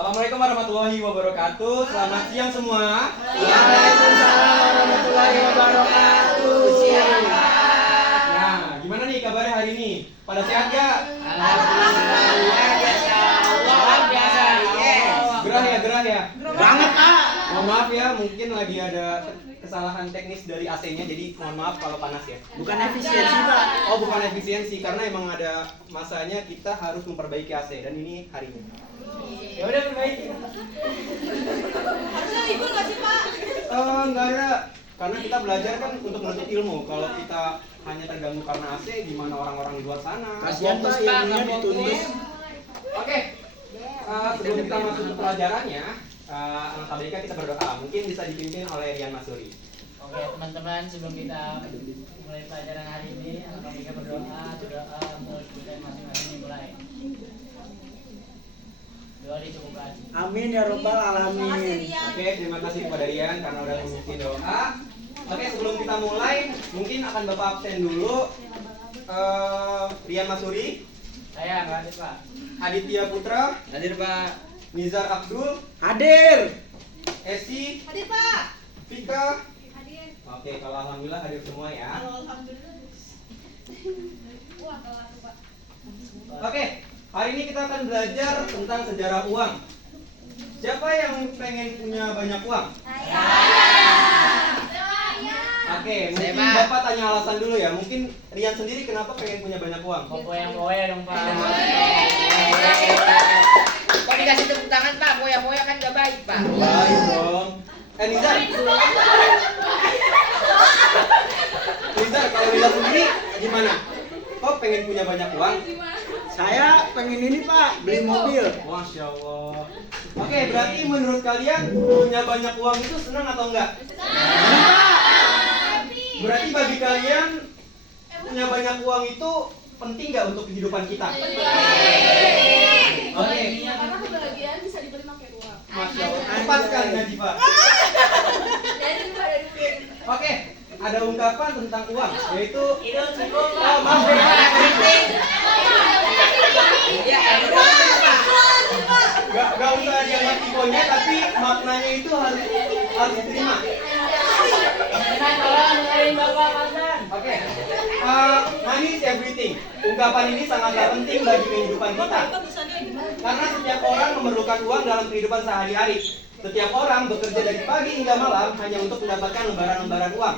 Assalamualaikum warahmatullahi wabarakatuh. Selamat siang semua. Waalaikumsalam warahmatullahi wabarakatuh. Siang. Nah, gimana nih kabarnya hari ini? Pada sehat gak? Alhamdulillah biasa. Luar biasa. Gerah ya. Banget, Pak. Mohon maaf ya, mungkin lagi ada kesalahan teknis dari AC-nya, jadi mohon maaf kalau panas ya. Bukan efisiensi, Pak. Oh, bukan efisiensi, karena emang ada masanya kita harus memperbaiki AC dan ini harinya. Ya udah perbaiki. Harusnya libur nggak sih, Pak? Enggak ada, karena kita belajar kan untuk menuntut ilmu. Kalau kita hanya terganggu karena AC, gimana orang-orang di luar sana? Kasihan, Pak, ilmunya dituntut. Oke, sebelum kita masuk ke pelajarannya, alangkah baiknya kita berdoa. Mungkin bisa dipimpin oleh Rian Masuri. Oke teman-teman, sebelum kita mulai pelajaran hari ini, alangkah baiknya berdoa menurut kita masing-masing dimulai. Doa dicukupkan. Amin ya robbal alamin. Oke, terima kasih kepada Rian karena udah memimpin doa. Oke, sebelum kita mulai, mungkin akan Bapak absen dulu. Rian Masuri, Saya nggak ada Pak. Aditya Putra, Hadir, Pak. Nizar Abdul, Hadir. Esi, Hadir, Pak. Vika. Hadir. Oke, kalau alhamdulillah hadir semua ya. Halo, alhamdulillah. Wah, telat, Pak. Oke, hari ini kita akan belajar tentang sejarah uang. Siapa yang pengen punya banyak uang? Saya. Oke, mungkin Saya, Pak. Bapak tanya alasan dulu ya. Mungkin Rian sendiri kenapa pengen punya banyak uang? Popo yang poe dong Pak. Kok dikasih tepuk tangan Pak? Boya-boya kan gak baik Pak. Baik dong. Nizar. Nizar, kalau Nizar sendiri gimana? Kok pengen punya banyak uang? Saya pengen ini, Pak, beli mobil. Masya Allah. Oke, berarti menurut kalian punya banyak uang itu senang atau enggak? Berarti bagi kalian punya banyak uang itu penting nggak untuk kehidupan kita? Oke. Karena kebahagiaan bisa dibeli pakai uang. Masya Allah. Tepat sekali Najibah. Dari Pak, dari Pak. Oke, ada ungkapan tentang uang, yaitu Itu cukup Pak. oh, maaf Ya, gak usah dianggap tiponya, tapi maknanya itu harus diterima. Tenang, tolong dengerin Bapak Hasan. Oke, money is everything. Ungkapan ini sangatlah penting bagi kehidupan kita. Karena setiap orang memerlukan uang dalam kehidupan sehari-hari. Setiap orang bekerja dari pagi hingga malam hanya untuk mendapatkan lembaran-lembaran uang.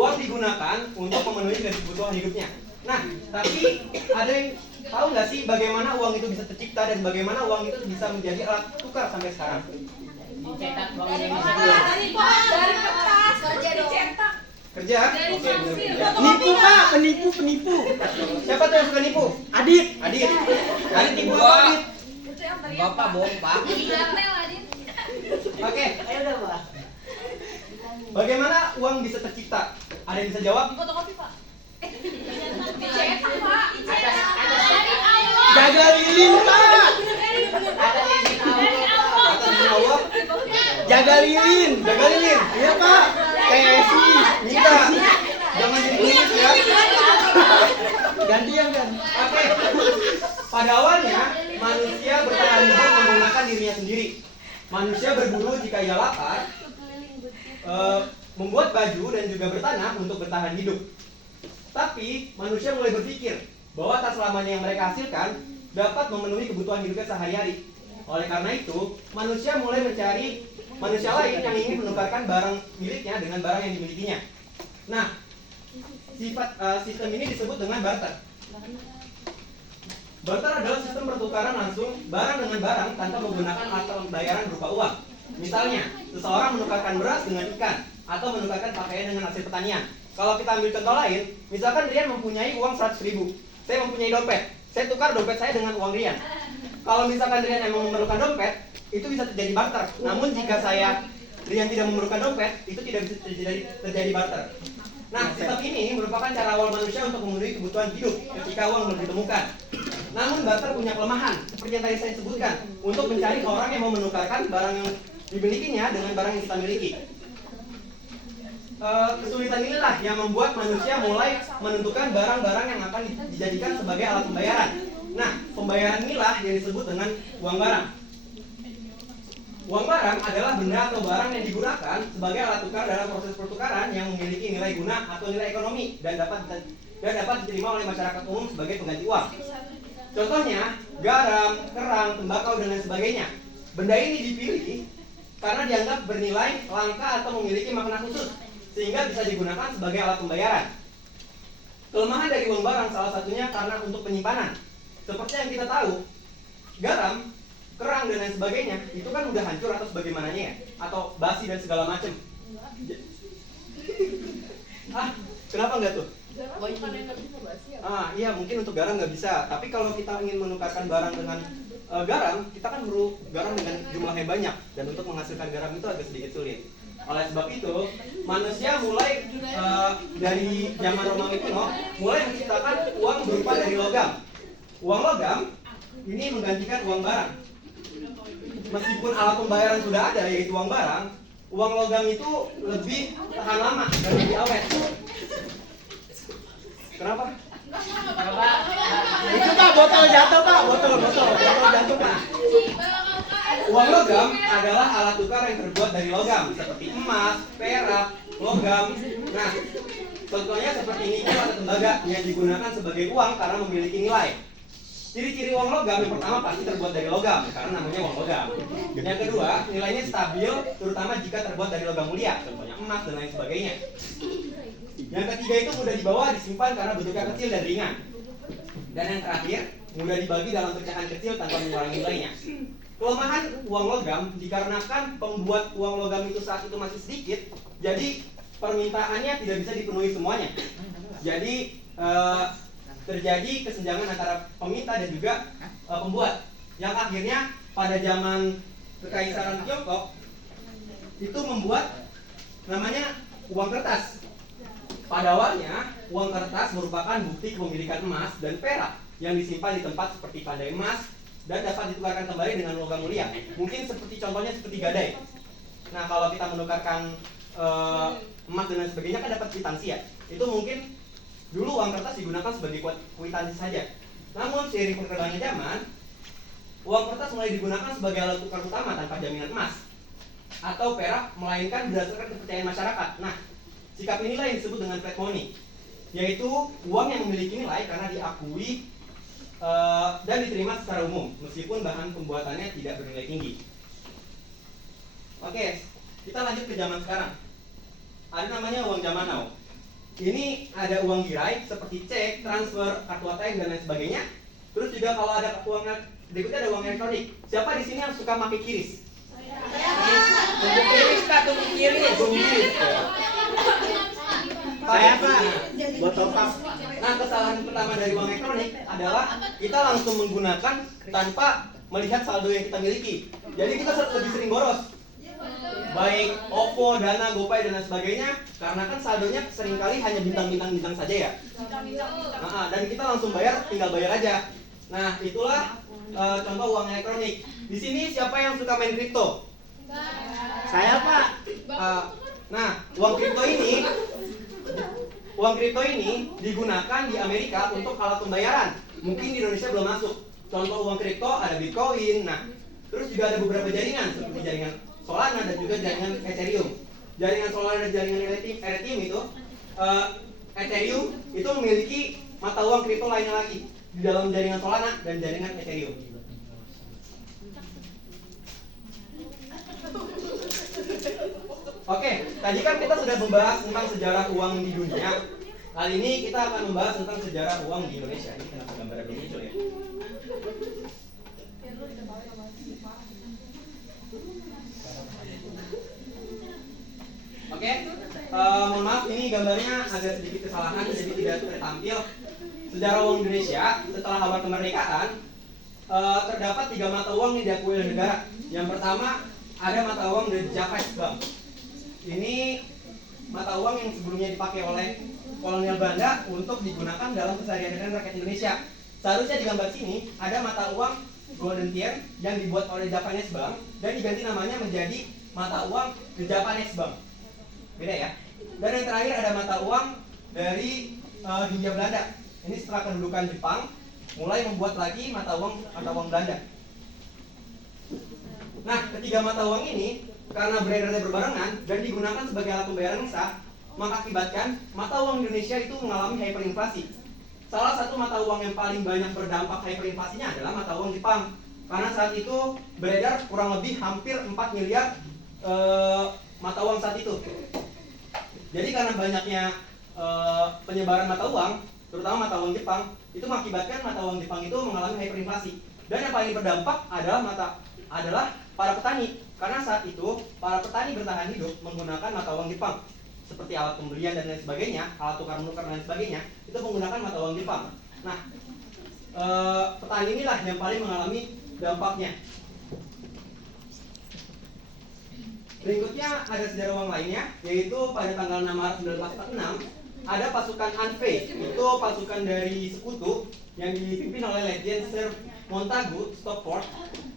Uang digunakan untuk memenuhi kebutuhan hidupnya. Nah, tapi ada yang tahu nggak sih bagaimana uang itu bisa tercipta dan bagaimana uang itu bisa menjadi alat tukar sampai sekarang? Dicetak Bang Indonesia Dari dulu. dari kertas, kerja dicetak. Kerja? Oke, bener kerja. Nipu, Pak, penipu. Siapa tuh yang suka nipu? Adit. Adit. Adit nipu apa, Adit? Itu yang teriak. Bapak bohong Pak. Gatel, Adit. Oke, Ayo dah, Pak. bagaimana uang bisa tercipta? Ada yang bisa jawab? Di fotokopi, Pak. Dicetak, Pak. Atas Dari Allah. Jaga lilin, Pak. atas izin Allah. Atas izin Allah? Jaga lilin. Jaga lilin. Iya, Pak. Kayak Esi. Minta. Jangan ditulis ya. Gantian kan. Oke. Pada awalnya, manusia bertahan hidup menggunakan dirinya sendiri. Manusia berburu jika ia lapar, membuat baju dan juga bertanam untuk bertahan hidup. Tapi manusia mulai berpikir bahwa tak selamanya yang mereka hasilkan dapat memenuhi kebutuhan hidupnya sehari-hari. Oleh karena itu, manusia mulai mencari manusia lain yang ingin menukarkan barang miliknya dengan barang yang dimilikinya. Nah, sistem ini disebut dengan barter. Barter adalah sistem pertukaran langsung barang dengan barang tanpa menggunakan alat pembayaran berupa uang. Misalnya, seseorang menukarkan beras dengan ikan atau menukarkan pakaian dengan hasil pertanian. Kalau kita ambil contoh lain, misalkan Rian mempunyai uang 100.000, saya mempunyai dompet, saya tukar dompet saya dengan uang Rian. Kalau misalkan Rian emang memerlukan dompet, itu bisa terjadi barter. Namun jika Rian tidak memerlukan dompet, itu tidak bisa terjadi barter. Nah, sistem ini merupakan cara awal manusia untuk memenuhi kebutuhan hidup ketika uang belum ditemukan. Namun barter punya kelemahan, seperti yang tadi saya sebutkan, untuk mencari orang yang mau menukarkan barang yang dimilikinya dengan barang yang kita miliki. Kesulitan inilah yang membuat manusia mulai menentukan barang-barang yang akan dijadikan sebagai alat pembayaran. Nah, pembayaran inilah yang disebut dengan uang barang. Uang barang adalah benda atau barang yang digunakan sebagai alat tukar dalam proses pertukaran yang memiliki nilai guna atau nilai ekonomi dan dapat diterima oleh masyarakat umum sebagai pengganti uang. Contohnya, garam, kerang, tembakau, dan lain sebagainya. Benda ini dipilih karena dianggap bernilai, langka, atau memiliki makna khusus, sehingga bisa digunakan sebagai alat pembayaran. Kelemahan dari uang barang salah satunya karena untuk penyimpanan. Seperti yang kita tahu, garam, kerang, dan lain sebagainya itu kan udah hancur atau sebagaimananya ya, atau basi dan segala macam. Kenapa enggak tuh? Iya, mungkin untuk garam nggak bisa. Tapi kalau kita ingin menukarkan barang dengan garam, kita kan perlu garam dengan jumlah yang banyak, dan untuk menghasilkan garam itu agak sedikit sulit. Oleh sebab itu, manusia mulai dari zaman Romawi kuno mulai menciptakan uang berupa dari logam. Uang logam ini menggantikan uang barang. Meskipun alat pembayaran sudah ada, yaitu uang barang, uang logam itu lebih tahan lama dan lebih awet. Kenapa? Itu Pak, botol jatuh Pak, botol jatuh Pak. Uang logam adalah alat tukar yang terbuat dari logam, seperti emas, perak, logam. Nah, contohnya seperti nikel atau tembaga yang digunakan sebagai uang karena memiliki nilai. Ciri-ciri uang logam yang pertama pasti terbuat dari logam, karena namanya uang logam. Yang kedua, nilainya stabil, terutama jika terbuat dari logam mulia, contohnya emas dan lain sebagainya. Yang ketiga itu mudah dibawa, disimpan karena bentuknya kecil dan ringan. Dan yang terakhir, mudah dibagi dalam pecahan kecil tanpa mengurangi nilainya. Kelemahan uang logam dikarenakan pembuat uang logam itu saat itu masih sedikit, jadi permintaannya tidak bisa dipenuhi semuanya. Jadi terjadi kesenjangan antara peminta dan juga pembuat, yang akhirnya pada zaman Kekaisaran Tiongkok itu membuat namanya uang kertas. Pada awalnya, uang kertas merupakan bukti kepemilikan emas dan perak yang disimpan di tempat seperti pandai emas dan dapat ditukarkan kembali dengan logam mulia. Mungkin contohnya seperti gadai. Nah, kalau kita menukarkan emas dan lain sebagainya kan dapat kwitansi ya. Itu mungkin dulu uang kertas digunakan sebagai kwitansi saja. Namun seiring perkembangan zaman, uang kertas mulai digunakan sebagai alat tukar utama tanpa jaminan emas atau perak, melainkan berdasarkan kepercayaan masyarakat. Nah, sikap inilah yang disebut dengan flat money, yaitu uang yang memiliki nilai karena diakui dan diterima secara umum, meskipun bahan pembuatannya tidak bernilai tinggi. Oke, kita lanjut ke zaman sekarang. Ada namanya uang zaman now. Ini ada uang gerai seperti cek, transfer, kartu ATM dan lain sebagainya. Terus juga kalau ada uang berikutnya ada uang elektronik. Siapa di sini yang suka pakai QRIS? Tunggu kiris Pak, tunggu kiris. Saya Pak, botol Pak. Nah, kesalahan pertama dari uang elektronik adalah kita langsung menggunakan tanpa melihat saldo yang kita miliki. Jadi kita lebih sering boros. Baik OVO, Dana, GoPay dan lain sebagainya, karena kan saldonya seringkali hanya bintang-bintang saja ya. Dan kita langsung tinggal bayar aja. Nah, itulah contoh uang elektronik. Di sini siapa yang suka main kripto? Saya Pak. Nah, uang kripto ini digunakan di Amerika untuk alat pembayaran. Mungkin di Indonesia belum masuk. Contoh uang kripto ada Bitcoin. Nah, terus juga ada beberapa jaringan seperti jaringan Solana dan juga jaringan Ethereum. Jaringan Solana dan jaringan Ethereum itu, Ethereum itu memiliki mata uang kripto lainnya lagi di dalam jaringan Solana dan jaringan Ethereum. Oke, tadi kan kita sudah membahas tentang sejarah uang di dunia. Kali ini kita akan membahas tentang sejarah uang di Indonesia. Ini kenapa gambarnya belum muncul ya? Oke, mohon maaf ini gambarnya agak sedikit kesalahan jadi tidak tertampil. Sejarah uang Indonesia setelah awal kemerdekaan terdapat 3 mata uang yang diakui oleh negara. Yang pertama ada mata uang dari Javits Bank. Ini mata uang yang sebelumnya dipakai oleh kolonial Belanda untuk digunakan dalam keseharian rakyat Indonesia. Seharusnya di gambar sini ada mata uang Golden Tier yang dibuat oleh Japanese Bank dan diganti namanya menjadi mata uang The Japanese Bank. Beda ya. Dan yang terakhir ada mata uang dari Hindia Belanda. Ini setelah kedudukan Jepang mulai membuat lagi mata uang Belanda. Nah, ketiga mata uang ini karena beredarnya berbarengan dan digunakan sebagai alat pembayaran yang sah, maka akibatkan mata uang Indonesia itu mengalami hyperinflasi. Salah satu mata uang yang paling banyak berdampak hyperinflasinya adalah mata uang Jepang. Karena saat itu beredar kurang lebih hampir 4 miliar mata uang saat itu. Jadi karena banyaknya penyebaran mata uang, terutama mata uang Jepang, itu mengakibatkan mata uang Jepang itu mengalami hyperinflasi. Dan yang paling berdampak adalah para petani. Karena saat itu para petani bertahan hidup menggunakan mata uang Jepang, seperti alat pembelian dan lain sebagainya, alat tukar menukar dan lain sebagainya, itu menggunakan mata uang Jepang. Nah, petani inilah yang paling mengalami dampaknya. Berikutnya ada sejarah uang lainnya, yaitu pada tanggal 6 Maret 1946 ada pasukan Anfe, itu pasukan dari sekutu yang dipimpin oleh Legend Sir Montagu Stockport.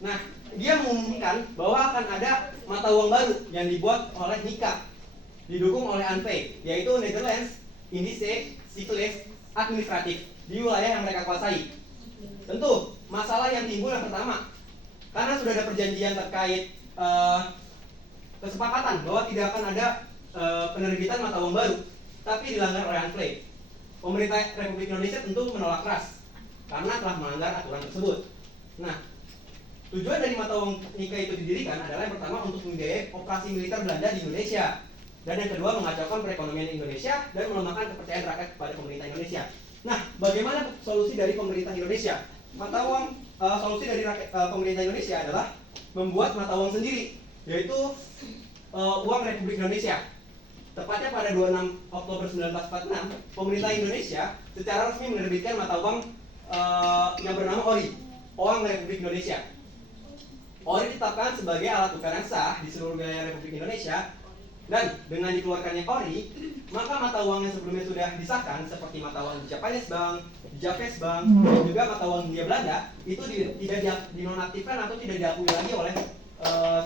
Nah, dia mengumumkan bahwa akan ada mata uang baru yang dibuat oleh Nika, didukung oleh Anfe, yaitu Netherlands Indische Cycles Administratif di wilayah yang mereka kuasai. Tentu, masalah yang timbul yang pertama, karena sudah ada perjanjian terkait kesepakatan bahwa tidak akan ada penerbitan mata uang baru, tapi dilanggar oleh Anfe. Pemerintah Republik Indonesia tentu menolak keras karena telah melanggar aturan tersebut. Nah, tujuan dari mata uang Nika itu didirikan adalah yang pertama untuk membiayai operasi militer Belanda di Indonesia, dan yang kedua mengacaukan perekonomian Indonesia dan melemahkan kepercayaan rakyat kepada pemerintah Indonesia. Nah, bagaimana solusi dari pemerintah Indonesia? Solusi dari pemerintah Indonesia adalah membuat mata uang sendiri, yaitu uang Republik Indonesia. Tepatnya pada 26 Oktober 1946, pemerintah Indonesia secara resmi menerbitkan mata uang yang bernama ORI, Uang Republik Indonesia. ORI ditetapkan sebagai alat tukar yang sah di seluruh wilayah Republik Indonesia, dan dengan dikeluarkannya ORI, maka mata uang yang sebelumnya sudah disahkan seperti mata uang di Japanese Bank, di Javes Bank, dan juga mata uang Hindia Belanda itu tidak dinonaktifkan atau tidak diakui lagi oleh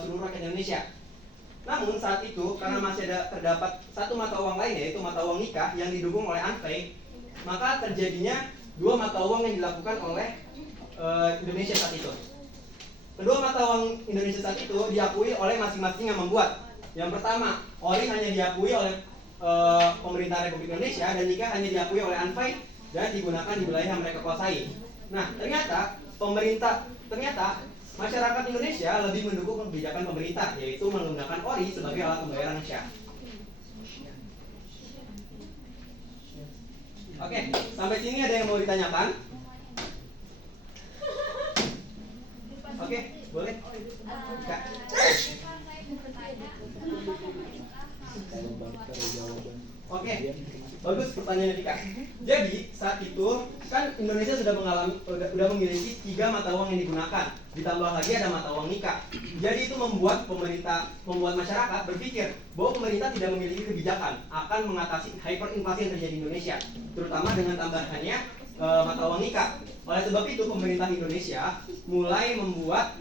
seluruh rakyat Indonesia. Namun saat itu karena masih terdapat satu mata uang lain, yaitu mata uang Nika yang didukung oleh Anfe, maka terjadinya dua mata uang yang dilakukan oleh Indonesia saat itu. Kedua mata uang Indonesia saat itu diakui oleh masing-masing yang membuat. Yang pertama, ORI hanya diakui oleh pemerintah Republik Indonesia, dan Nika hanya diakui oleh Anfe dan digunakan di wilayah yang mereka kuasai. Nah, ternyata masyarakat Indonesia lebih mendukung kebijakan pemerintah, yaitu menggunakan ORI sebagai alat pembayaran yang syah. Oke, sampai sini ada yang mau ditanyakan? Oke, boleh. Kak. Oke, bagus pertanyaannya Tika. Jadi saat itu kan Indonesia sudah memiliki 3 mata uang yang digunakan, ditambah lagi ada mata uang Nika. Jadi itu membuat masyarakat berpikir bahwa pemerintah tidak memiliki kebijakan akan mengatasi hyperinflasi yang terjadi di Indonesia, terutama dengan tambahannya mata uang Nika. Oleh sebab itu pemerintah Indonesia mulai membuat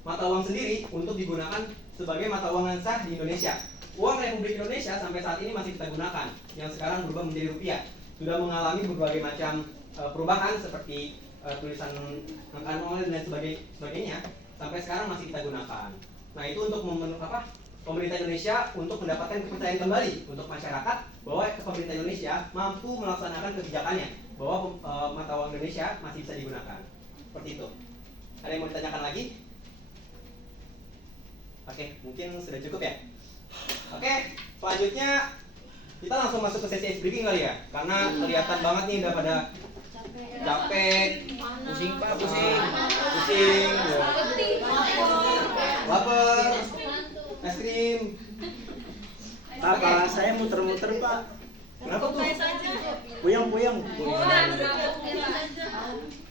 mata uang sendiri untuk digunakan sebagai mata uang yang sah di Indonesia. Uang Republik Indonesia sampai saat ini masih kita gunakan, yang sekarang berubah menjadi rupiah. Sudah mengalami berbagai macam perubahan seperti tulisan angka nol dan sebagainya, sampai sekarang masih kita gunakan. Nah, itu untuk pemerintah Indonesia untuk mendapatkan kepercayaan kembali untuk masyarakat bahwa pemerintah Indonesia mampu melaksanakan kebijakannya, bahwa mata uang Indonesia masih bisa digunakan. Seperti itu. Ada yang mau ditanyakan lagi? Oke, mungkin sudah cukup ya. Oke, selanjutnya kita langsung masuk ke sesi ice breaking kali ya, karena kelihatan banget nih udah pada capek, Pusing Pak, pusing. lapar, es krim. Pak, kepala saya muter-muter Pak. Kenapa tuh? Puyeng.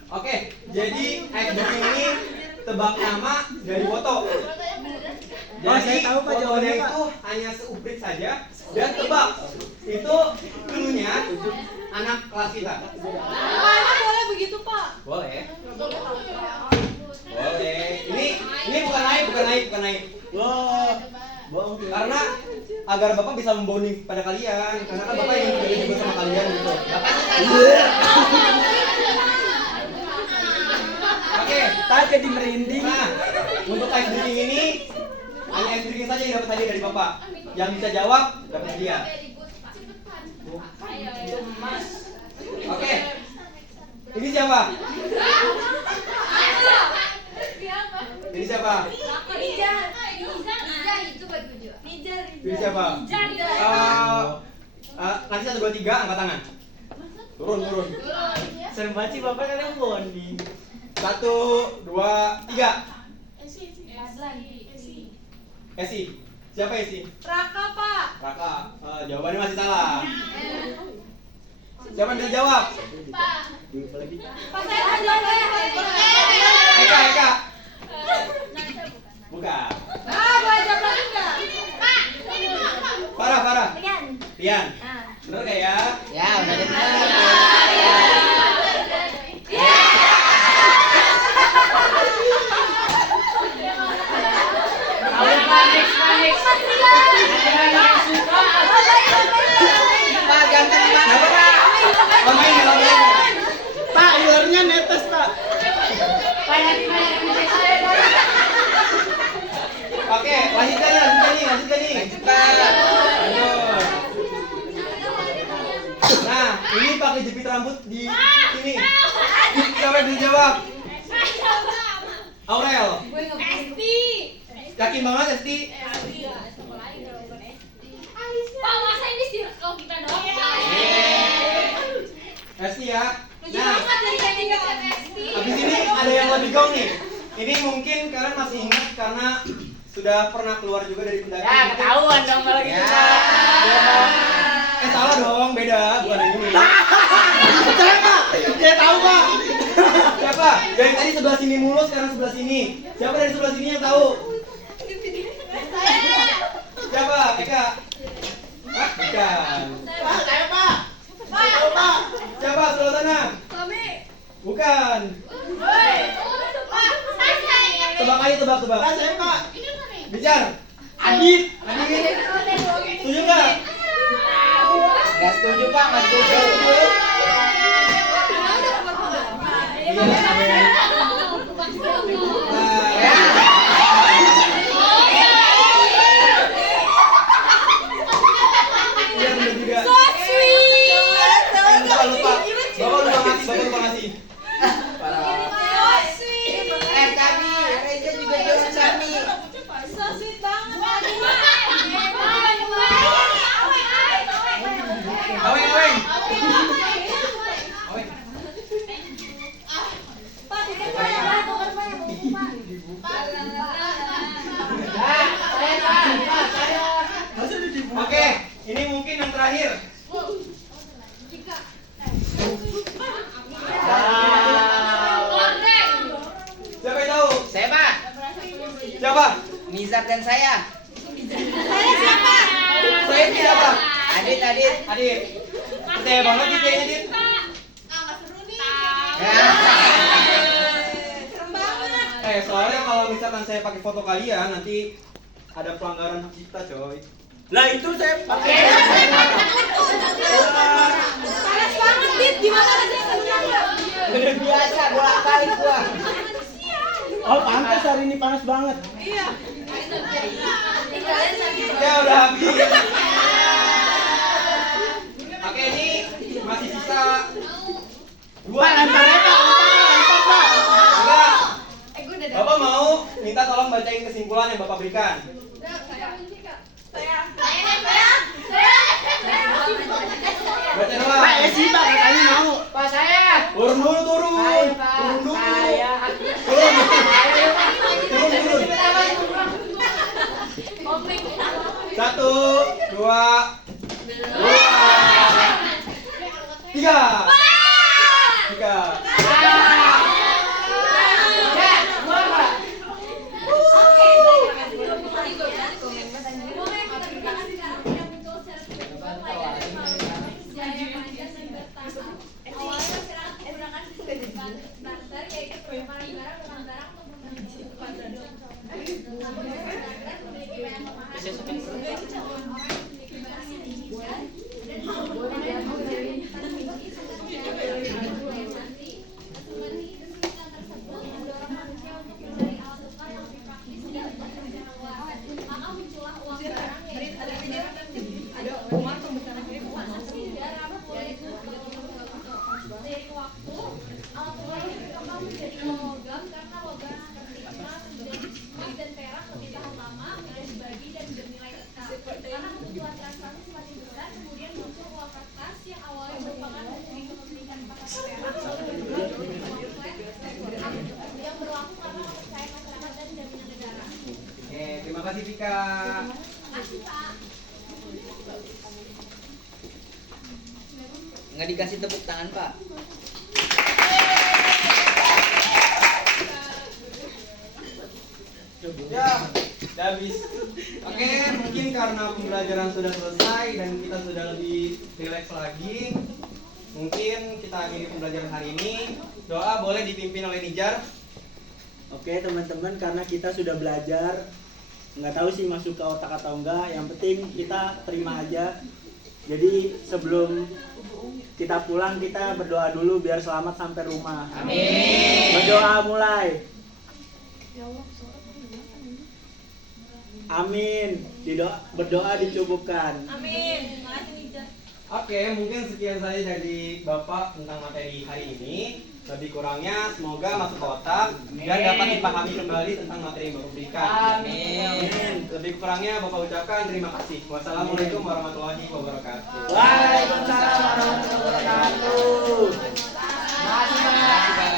Oke, jadi ice breaking ini tebak nama dari foto. Jadi saya tahu, Pak, fotonya jawabannya, Pak. itu hanya seuprit saja dan tebak. Itu dulunya anak kelas kita. Boleh begitu, Pak? Boleh. Ini bukan naik. Wah, bohong. Karena agar Bapak bisa membonding pada kalian, karena kan Bapak ingin belajar juga sama kalian gitu. Oke, Tak jadi merinding. Nah, untuk ice drinking ini hanya ice drinking saja yang dapat hadiah dari Bapak. Yang bisa jawab dapat hadiah. Oke. Ini siapa? Ini siapa? Ini siapa? Nanti 1, 2, 3 angkat tangan. Turun. Serem banget sih Bapak kan yang bonding. 1, 2, 3. Esi. Siapa Esi? Raka, Pak. Raka. Jawabannya masih salah. Siapa yang bisa jawab? Pak, saya mau jawab. Eka. Bukan. Boleh jawab lagi nggak? Farah. Rian. Bener gak ya? Ya, udah benar. Pak, ganteng banget, Pak. Main. Pak, ularnya netes, Pak. Oke, lanjutkan nih. Lanjut, Pak. Lanjut. Nah, ini pakai jepit rambut di sini. Siapa yang bisa jawab? Aurel. Yakin banget Esti? Pak, masa ini circle kita doang? Esti ya. Lucu Nah, banget dari tadi nggak Esti. habis ini ada yang lebih gong nih. Ini mungkin kalian masih ingat karena sudah pernah keluar juga dari pendakian. Ya, ketahuan dong kalau gitu. Ya. Salah dong, beda, bukan yang ini. Saya Pak. Saya tahu Pak. Siapa? Dari tadi sebelah sini mulu, sekarang sebelah sini. Siapa dari sebelah sini yang tahu? Siapa? Eka? Hah? Bukan. Pak, saya Pak. Saya tahu Pak. Siapa sebelah sana? Bukan. Tebak. Pak, saya Pak. Bicar. Adit. Setuju nggak? Gak setuju, Pak. Gak setuju. Iya, amin. Ya. Iya, bener juga. So sweet. Lupa. Bapak lupa ngasih. So sweet. Tadi Reza juga jawab Sami. So sweet banget. Aweng. Oke, ini mungkin yang terakhir. Siapa yang tahu? Saya, Pak. Siapa? Mizar dan saya. Saya ini siapa? Adit. Adit. Percaya banget nih kayaknya Adit. Ya. Soalnya kalau misalkan saya pakai foto kalian nanti ada pelanggaran hak cipta, coy. Lah itu saya pakai. Panas banget, Dit. Gimana rasanya sebenarnya? Udah biasa bolak-balik gua. Oh, pantas hari ini panas banget. Iya. Ya udah habis. Oke, ini masih sisa 2. Pak, lemparnya Pak. Lempar Pak. Enggak. Bapak mau minta tolong bacain kesimpulan yang Bapak berikan. Baca doang. Pak, Esi Pak, katanya mau. Pak saya. Turun dulu, turun. Saya, Pak. Turun dulu. Saya. Turun. Turun. 1, 2, 3. kasih Vika. Nggak dikasih tepuk tangan, Pak. Ya, udah habis. Oke, mungkin karena pembelajaran sudah selesai dan kita sudah lebih rileks lagi, mungkin kita akhiri pembelajaran hari ini. Doa boleh dipimpin oleh Nijar. Oke teman-teman, karena kita sudah belajar, nggak tahu sih masuk ke otak atau enggak, yang penting kita terima aja. Jadi sebelum kita pulang kita berdoa dulu biar selamat sampai rumah. Amin. Berdoa mulai. Amin. Berdoa dicukupkan. Amin. Makasih Nija. Oke, mungkin sekian saja dari Bapak tentang materi hari ini. Lebih kurangnya semoga masuk ke otak dan dapat dipahami kembali tentang materi yang baru berikan. Amin. Lebih kurangnya Bapak ucapkan terima kasih. Wassalamualaikum warahmatullahi wabarakatuh. Waalaikumsalam warahmatullahi wabarakatuh. Makasih, Pak.